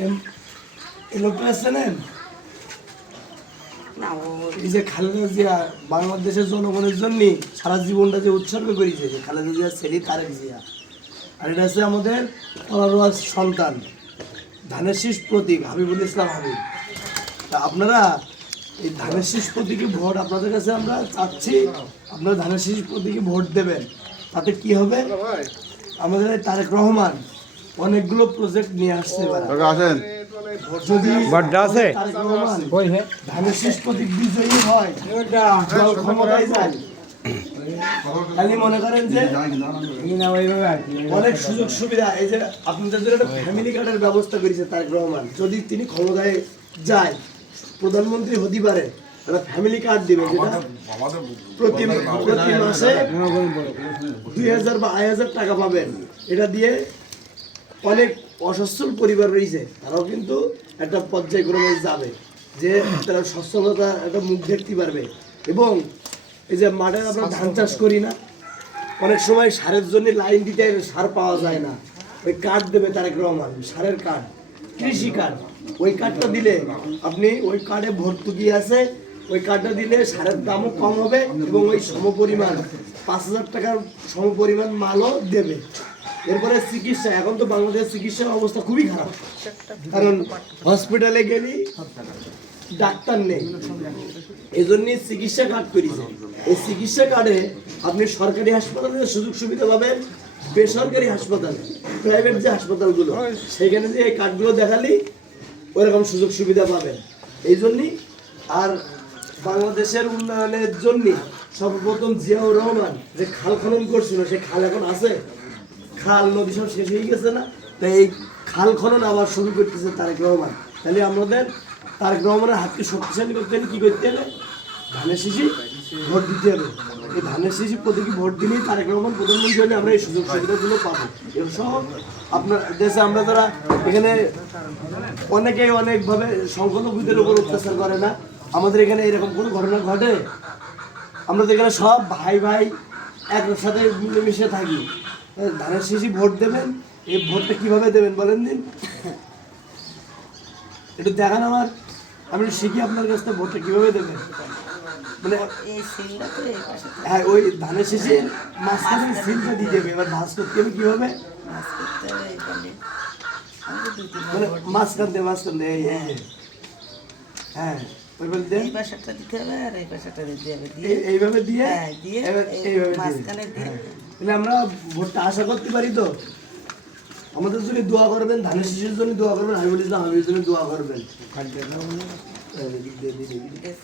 M এই লোকটা চেনেন এই যে খালেদা জিয়া বাংলাদেশের জনগণের জন্য সারা জীবনটা যে উৎসর্গ করেছে খালেদা জিয়ার ছেলে তারেক জিয়া। আর এটা হচ্ছে আমাদের পলারোয়ার সন্তান ধানের শীষ প্রতীক হাবিবুল ইসলাম হাবিব। তা আপনারা এই ধানের শীষ প্রতীকে ভোট আপনাদের কাছে আমরা চাচ্ছি আপনারা ধানের শীষ প্রতীকে ভোট দেবেন। তাতে কি হবে? আমাদের এই তারেক রহমান অনেকগুলো প্রজেক্ট নিয়ে আসছে এবার। আসেন। যদি বাড্ডা আছে? ধানের শীষ প্রতীক বিজয়ী হয় ক্ষমতায় যায়। খালি মনে করেন যে অনেক সুযোগ সুবিধা এই যে আপনাদের জন্য একটা ফ্যামিলি কার্ডের ব্যবস্থা করেছে তারেক রহমান। যদি তিনি ক্ষমতায় যায় প্রধানমন্ত্রী হতে পারে একটা ফ্যামিলি কার্ড দিবে যেটা প্রতি প্রতি মাসে দুই হাজার বা আড়াই হাজার টাকা পাবেন। এটা দিয়ে অনেক অসচ্ছল পরিবার রয়েছে তারাও কিন্তু একটা পর্যায়ক্রমে যাবে যে তারা সচ্ছলতা একটা মুখ দেখতে পারবে। এবং এই যে মাঠে আমরা ধান চাষ করি না অনেক সময় সারের জন্য লাইন দিতে সার পাওয়া যায় না। ওই কার্ড দেবে তারেক রহমান সারের কার্ড কৃষি কার্ড ওই কার্ডটা দিলে আপনি ওই কার্ডে ভর্তুকি আছে ওই কার্ডটা দিলে সারের দামও কম হবে এবং ওই সমপরিমাণ পাঁচ হাজার টাকার সমপরিমাণ মালও দেবে। এরপরে চিকিৎসা, এখন তো বাংলাদেশের চিকিৎসার অবস্থা খুবই খারাপ। কারণ হসপিটালে গেলি, ডাক্তার নেই। এই জন্য চিকিৎসা কার্ড করেছে। এই চিকিৎসা কার্ডে আপনি সরকারি হাসপাতালে সুযোগ সুবিধা পাবেন, বেসরকারি হাসপাতাল প্রাইভেট যে হাসপাতালগুলো, সেখানে যে এই কার্ডগুলো দেখালি ওইরকম সুযোগ সুবিধা পাবেন। এই জন্যই আর বাংলাদেশের উন্নয়নের জন্য সর্বপ্রথম জিয়াউর রহমান যে খাল খনন করছিল, সে খাল এখন আছে। খাল নদী সব শেষ হয়ে গেছে না? তাই এই খাল খনন আবার শুরু করতেছে তারেক রহমান। তাহলে আমাদের তারেক রহমানের হাতকে শক্তিশালী করতে হলে কি করতে হবে? ধানের শিশি ভোট দিতে হবে। এই ধানের শিশি প্রতীকী ভোট দিলেই তারেক রহমান প্রধানমন্ত্রী হলে আমরা এই সুযোগ সুবিধাগুলো পাবো। এসহ আপনার দেশে আমরা যারা এখানে অনেকেই অনেকভাবে সংখ্যালঘুদের উপর অত্যাচার করে না, আমাদের এখানে এরকম কোনো ঘটনা ঘটে? আমরা তো এখানে সব ভাই ভাই একসাথে মিলেমিশে থাকি। ধানের শিশি ভোট দেবেন। এই ভোটটা কীভাবে দেবেন বলেন দিন। একটু দেখান আমার। আমি শিখি আপনার কাছ থেকে ভোটটা কীভাবে দেবেন। মানে হ্যাঁ ওই ধানের শিশি মাঝখানে সিলটা দিয়ে দেবে। এবার ভাজ করতে হবে কীভাবে? মানে মাঝখান দিয়ে মাঝখান দিয়ে হ্যাঁ এই পাশাটা দিতে হবে আর এই পাশাটা দিতে হবে। দিয়ে এইভাবে দিয়ে? হ্যাঁ, এইভাবে দিয়ে। তাহলে আমরা ভোটটা আশা করতে পারি তো। আমাদের জন্য দোয়া করবেন ধানের শিশুর জন্য দোয়া করবেন হাবিবুল ইসলাম হাবিবের জন্য দোয়া করবেন।